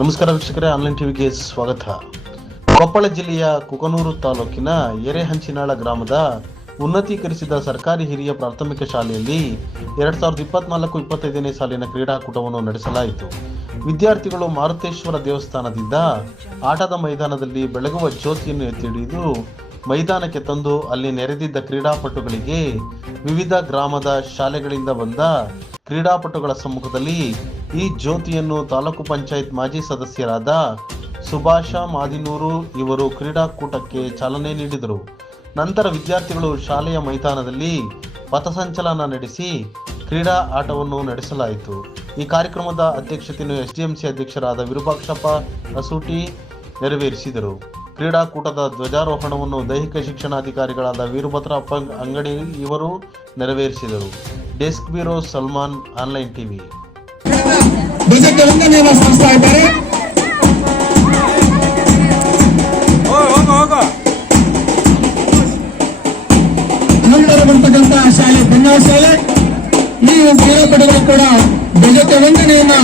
ನಮಸ್ಕಾರ ವೀಕ್ಷಕರೇ ಆನ್ಲೈನ್ ಟಿವಿಗೆ ಸ್ವಾಗತ. ಕೊಪ್ಪಳ ಜಿಲ್ಲೆಯ ಕುಕನೂರು ತಾಲೂಕಿನ ಎರೆಹಂಚಿನಾಳ ಗ್ರಾಮದ ಉನ್ನತೀಕರಿಸಿದ ಸರ್ಕಾರಿ ಹಿರಿಯ ಪ್ರಾಥಮಿಕ ಶಾಲೆಯಲ್ಲಿ ಎರಡ್ ಸಾವಿರದ ಇಪ್ಪತ್ನಾಲ್ಕು ಇಪ್ಪತ್ತೈದನೇ ಸಾಲಿನ ಕ್ರೀಡಾಕೂಟವನ್ನು ನಡೆಸಲಾಯಿತು. ವಿದ್ಯಾರ್ಥಿಗಳು ಮಾರುತೇಶ್ವರ ದೇವಸ್ಥಾನದಿಂದ ಆಟದ ಮೈದಾನದಲ್ಲಿ ಬೆಳಗುವ ಜ್ಯೋತಿಯನ್ನು ಎತ್ತಿಡಿದು ಮೈದಾನಕ್ಕೆ ತಂದು ಅಲ್ಲಿ ನೆರೆದಿದ್ದ ಕ್ರೀಡಾಪಟುಗಳಿಗೆ ವಿವಿಧ ಗ್ರಾಮದ ಶಾಲೆಗಳಿಂದ ಬಂದ ಕ್ರೀಡಾಪಟುಗಳ ಸಮ್ಮುಖದಲ್ಲಿ ಈ ಜ್ಯೋತಿಯನ್ನು ತಾಲೂಕು ಪಂಚಾಯತ್ ಮಾಜಿ ಸದಸ್ಯರಾದ ಸುಭಾಷ ಮಾದಿನೂರು ಇವರು ಕ್ರೀಡಾಕೂಟಕ್ಕೆ ಚಾಲನೆ ನೀಡಿದರು. ನಂತರ ವಿದ್ಯಾರ್ಥಿಗಳು ಶಾಲೆಯ ಮೈದಾನದಲ್ಲಿ ಪಥಸಂಚಲನ ನಡೆಸಿ ಕ್ರೀಡಾ ಆಟವನ್ನು ನಡೆಸಲಾಯಿತು. ಈ ಕಾರ್ಯಕ್ರಮದ ಅಧ್ಯಕ್ಷತೆಯನ್ನು ಎಸ್ಡಿಎಂಸಿ ಅಧ್ಯಕ್ಷರಾದ ವಿರೂಪಾಕ್ಷಪ್ಪ ಅಸೂಟಿ ನೆರವೇರಿಸಿದರು. ಕ್ರೀಡಾಕೂಟದ ಧ್ವಜಾರೋಹಣವನ್ನು ದೈಹಿಕ ಶಿಕ್ಷಣಾಧಿಕಾರಿಗಳಾದ ವೀರಭದ್ರಪ್ಪ ಅಂಗಡಿ ಇವರು ನೆರವೇರಿಸಿದರು. Desk bureau Salman, online TV. ಧ್ವಜಕ್ಕೆ ವಂದನೆಯನ್ನು ಸಲ್ಲಿಸ್ತಾ ಇದ್ದಾರೆ. ನಂತರ ಬರ್ತಕ್ಕಂಥ ಶಾಲೆ ಬೆನ್ನಾಳ ಶಾಲೆ ನೀವು ಕ್ರೀಡಾಪಟುಗಳು ಕೂಡ ಧ್ವಜಕ್ಕೆ ವಂದನೆಯನ್ನ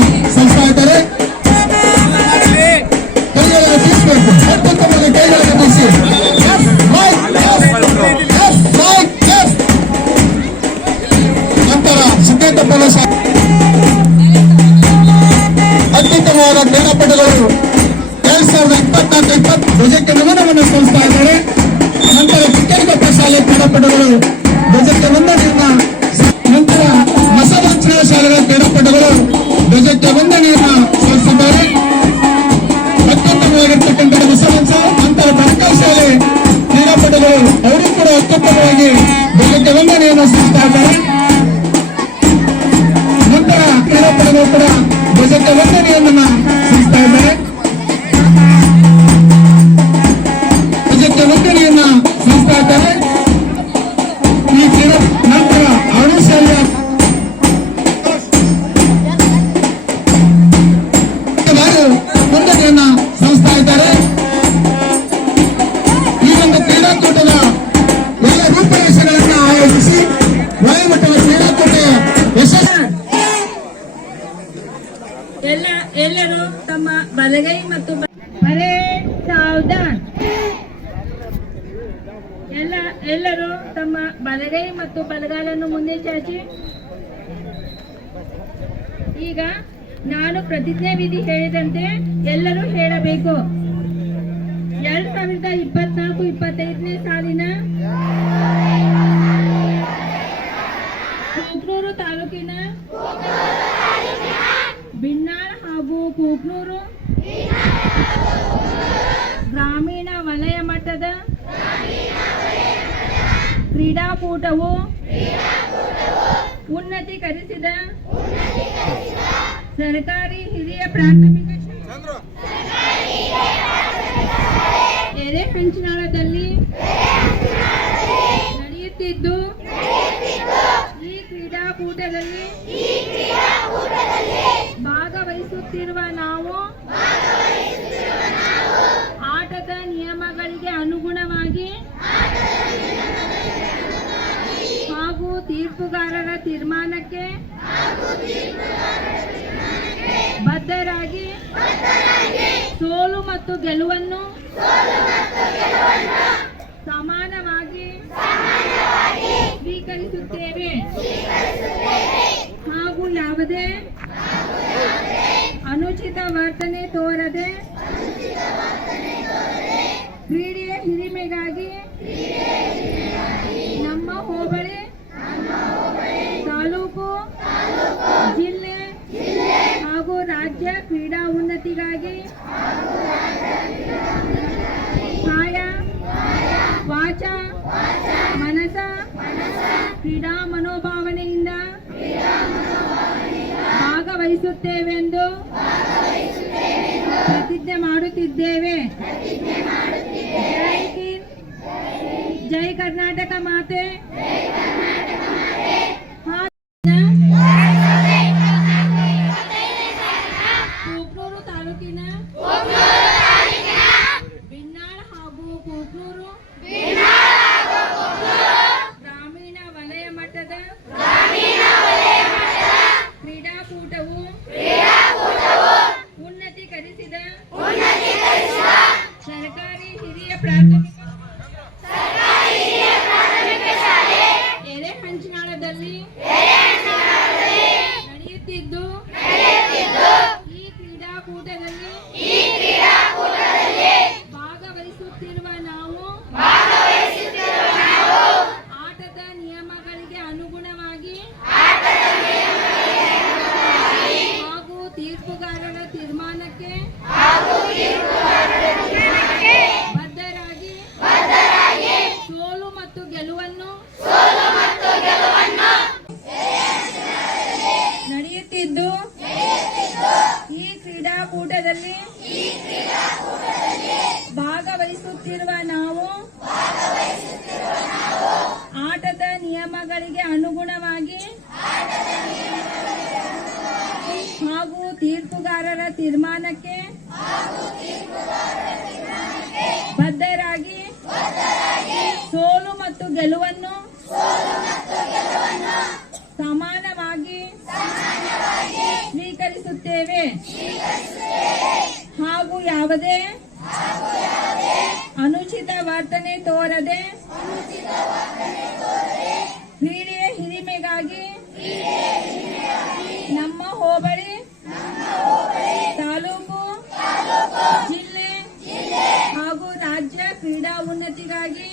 ಶಾಲೆಗಳ ಕ್ರೀಡಾಪಟುಗಳು ಧ್ವಜಕ್ಕೆ ವಂದನೆಯನ್ನು ಸಲ್ಲಿಸಿದ್ದಾರೆ. ಅತ್ಯುತ್ತಮವಾಗಿರ್ತಕ್ಕಂಥ ಕ್ರೀಡಾಪಟುಗಳು, ಅವರು ಕೂಡ ಅತ್ಯುತ್ತಮವಾಗಿ ಧ್ವಜಕ್ಕೆ ವಂದನೆಯನ್ನು ಸಲ್ಲಿಸ್ತಾ ಇದ್ದಾರೆ. ನಂತರ ಕ್ರೀಡಾಪಟುಗಳು ಕೂಡ ಧ್ವಜಕ್ಕೆ ವಂದನೆಯನ್ನು ಸಲ್ಲಿಸ್ತಾ ಇದ್ದಾರೆ. ಎಲ್ಲ ಎಲ್ಲರೂ ತಮ್ಮ ಬಲಗೈ ಮತ್ತು ಪರೇ ಸಾವಧಾನ್. ಎಲ್ಲ ಎಲ್ಲರೂ ತಮ್ಮ ಬಲಗೈ ಮತ್ತು ಬಲಗಾಲನ್ನು ಮುಂದೆ ಚಾಚಿ ಈಗ ನಾನು ಪ್ರತಿಜ್ಞೆ ವಿಧಿ ಹೇಳಿದಂತೆ ಎಲ್ಲರೂ ಹೇಳಬೇಕು. ಎರಡ್ ಸಾವಿರದ ಇಪ್ಪತ್ನಾಲ್ಕು ಕ್ರೀಡಾಕೂಟವು ಉನ್ನತೀಕರಿಸಿದ ಸರ್ಕಾರಿ ಹಿರಿಯ ಪ್ರಾಥಮಿಕ ಶಾಲೆ. ಎರೆಹಂಚಿನಾಳದಲ್ಲಿ ನಡೆಯುತ್ತಿದ್ದು ಈ ಕ್ರೀಡಾಕೂಟದಲ್ಲಿ ಭಾಗವಹಿಸುತ್ತಿರುವ ನಾವು ಆಟದ ನಿಯಮಗಳಿಗೆ ಅನುಗುಣವಾಗಿ ಹಾಗೂ ತೀರ್ಪುಗಾರರ ತೀರ್ಮಾನಕ್ಕೆ ಬದ್ಧರಾಗಿ ಸೋಲು ಮತ್ತು ಗೆಲುವನ್ನು ಸಮಾನವಾಗಿ ಸ್ವೀಕರಿಸುತ್ತೇವೆ. ಕ್ರೀಡಾ ಉನ್ನತಿಗಾಗಿ ಕಾಯ ವಾಚ ಮನಸ ಕ್ರೀಡಾ ಮನೋಭಾವನೆಯಿಂದ ಭಾಗವಹಿಸುತ್ತೇವೆಂದು ಪ್ರತಿಜ್ಞೆ ಮಾಡುತ್ತಿದ್ದೇವೆ. ಜೈ ಕರ್ನಾಟಕ ಮಾತೆ. ಕೂಕ್ನೂರು ತಾಲೂಕಿನ ಬಿನ್ನಾಳ ಹಾಗೂ ಕೂಕ್ನೂರು ಗ್ರಾಮೀಣ ವಲಯ ಮಟ್ಟದ ಕ್ರೀಡಾಕೂಟವು ಉನ್ನತೀಕರಿಸಿದ ಪ್ರಾಥಮಿಕ ಎರೆಹಂಚಿನಾಳದಲ್ಲಿ ನಡೆಯುತ್ತಿದ್ದು ಈ ಕ್ರೀಡಾಕೂಟದಲ್ಲಿ ಭಾಗವಹಿಸುತ್ತಿರುವ ನಾವು ಆಟದ ನಿಯಮಗಳಿಗೆ ಅನುಗುಣವಾಗಿ ಹಾಗೂ ತೀರ್ಪುಗಾರರ ತೀರ್ಮಾನಕ್ಕೆ ಬದ್ಧರಾಗಿ ಸೋಲು ಮತ್ತು ಗೆಲುವನ್ನು ನಡೆಯುತ್ತಿದ್ದು ಈ ಕ್ರೀಡಾಕೂಟದಲ್ಲಿ ಭಾಗವಹಿಸುತ್ತಿರುವ ನಾವು, ಆಟದ ನಿಯಮಗಳಿಗೆ ಅನುಗುಣವಾಗಿ, ಹಾಗೂ ತೀರ್ಪುಗಾರರ ತೀರ್ಮಾನಕ್ಕೆ ಬದ್ಧರಾಗಿ ಸೋಲು ಮತ್ತು ಗೆಲುವನ್ನು ಸಮಾನವಾಗಿ ಸ್ವೀಕರಿಸುತ್ತೇವೆ. ಹಾಗೂ ಯಾವುದೇ aquí.